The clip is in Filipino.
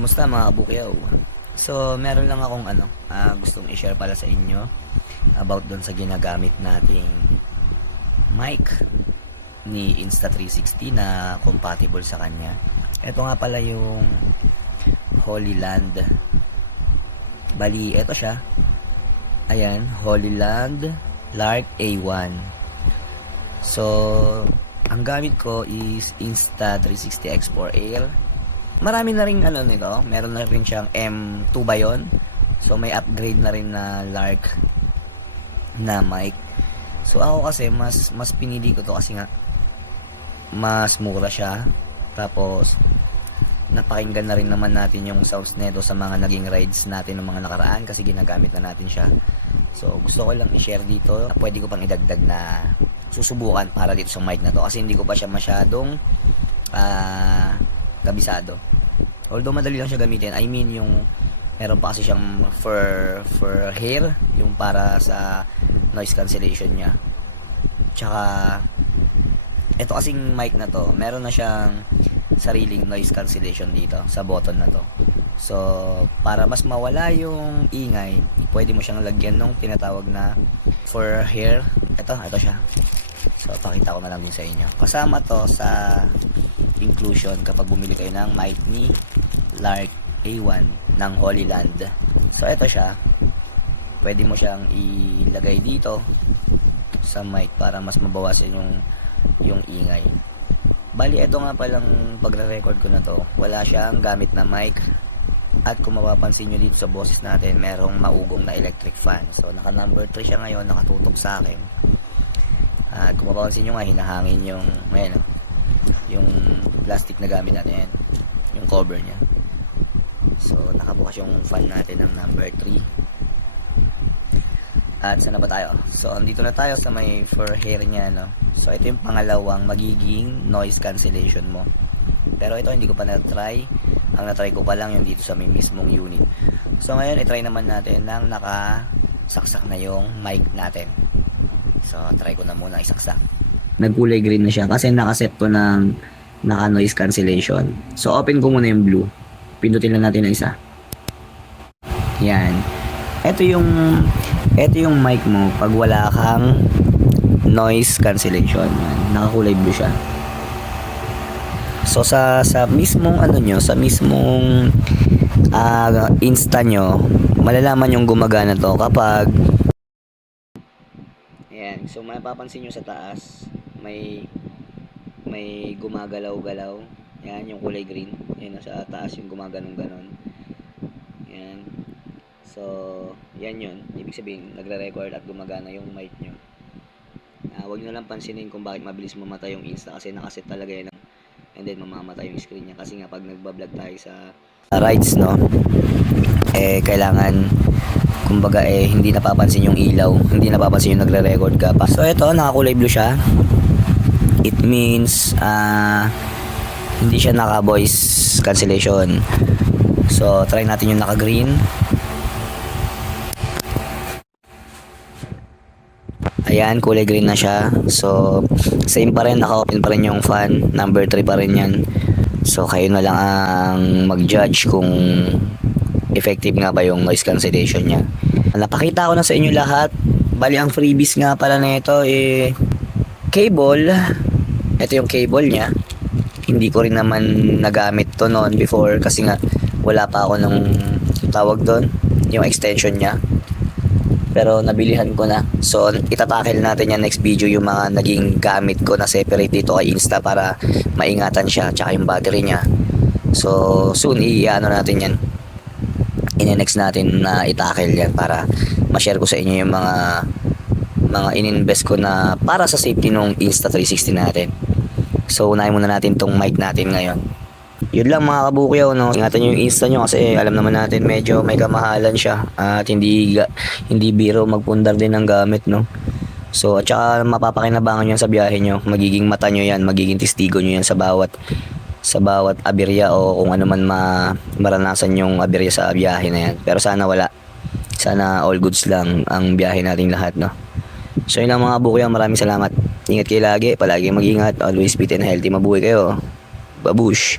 Kamusta mga kabukyaw? So, meron lang akong gustong i-share pala sa inyo about doon sa ginagamit nating mic ni Insta360 na compatible sa kanya. Ito nga pala yung Holy Land. Bali, ito siya. Ayan, Holy Land Lark A1. So, ang gamit ko is Insta360 X4 Air. Marami na rin nito. Meron na rin siyang M2 ba yun? So, may upgrade na rin na Lark na mic. So, ako kasi mas pinili ko to kasi nga mas mura siya. Tapos, napakinggan na rin naman natin yung sounds nito sa mga naging rides natin ng mga nakaraan kasi ginagamit na natin siya. So, gusto ko lang i-share dito. Pwede ko pang idagdag na susubukan para dito sa mic na to kasi hindi ko pa siya masyadong kabisado. Although madali lang siya gamitin, I mean yung meron pa kasi siyang for hair, yung para sa noise cancellation niya. Tsaka ito kasing mic na to, meron na siyang sariling noise cancellation dito sa button na to. So, para mas mawala yung ingay, pwede mo siyang lagyan ng tinatawag na for hair. Ito siya. So, pakita ko na lang din sa inyo. Kasama to sa inclusion kapag bumili kayo ng mic ni Lark A1 ng Holy Land. So, ito siya. Pwede mo siyang ilagay dito sa mic para mas mabawasan yung ingay. Bali, ito nga palang pagre-record ko na to. Wala siyang gamit na mic. At kung mapapansin nyo dito sa boses natin, merong maugong na electric fan. So, naka number 3 siya ngayon, nakatutok sa akin. At kung mapapansin nyo nga, hinahangin yung plastic na gamit natin yan, yung cover niya. So, nakabukas yung fan natin ng number 3. At saan na ba tayo? So, andito na tayo sa may for hair niya, no? So, ito yung pangalawang magiging noise cancellation mo. Pero ito, hindi ko pa na-try. Ang na-try ko pa lang yung dito sa may mismong unit. So, ngayon, i-try naman natin nang nakasaksak na yung mic natin. So, try ko na muna isaksak. Nagkulay green na siya kasi nakaset ko ng naka-noise cancellation. So, open ko muna yung blue. Pindutin lang natin na isa. Yan. Ito yung mic mo pag wala kang noise cancellation. Yan. Nakakulay blue siya. So, sa mismong sa mismong Insta nyo, malalaman yung gumagana to kapag ayan. So, mapapansin nyo sa taas, may gumagalaw-galaw. Yan, yung kulay green. Yan, nasa taas yung gumaganong-ganon. Yan. So, yan yun. Ibig sabihin, nagre-record at gumagana yung mic nyo. Huwag nyo lang pansinin kung bakit mabilis mamatay yung Insta kasi nakaset talaga yan. And then, mamamatay yung screen niya. Kasi nga, pag nagbablog tayo sa rides, no? Kailangan kumbaga hindi napapansin yung ilaw, hindi napapansin yung nagre-record ka pa. So ito, nakakulay blue siya. It means hindi siya naka-voice cancellation. So try natin yung naka-green. Ayan, kulay green na siya. So same pa rin, naka-open pa rin yung fan. Number 3 pa rin yan. So kayo na lang ang mag-judge kung effective nga ba yung noise cancellation niya. Napakita ko na sa inyo lahat. Bali, ang freebies nga pala na ito cable. Ito yung cable niya. Hindi ko rin naman nagamit to noon before kasi nga wala pa ako ng tawag doon, yung extension niya. Pero nabilihan ko na. So, itatackle natin yan next video yung mga naging gamit ko na separate dito kay Insta para maingatan siya tsaka yung battery niya. So, soon natin yan. Next natin na itackle yan para ma-share ko sa inyo yung mga in-invest ko na para sa safety ng Insta360 natin. So, unahin muna natin tong mic natin ngayon. Yun lang mga kabukyaw, no? Ingatan nyo yung Insta nyo kasi alam naman natin medyo may kamahalan siya at hindi biro magpundar din ng gamit, no? So, at saka mapapakinabangan nyo sa biyahe nyo. Magiging mata nyo yan, magiging testigo nyo yan sa bawat aberya o kung ano man maranasan yung aberya sa biyahe na yan. Pero sana wala. Sana all goods lang ang biyahe nating lahat, no? So yun lang mga kabukyaw, maraming salamat. Ingat kayo lagi, palagi mag-ingat, always fit and healthy. Mabuhay kayo. Babush!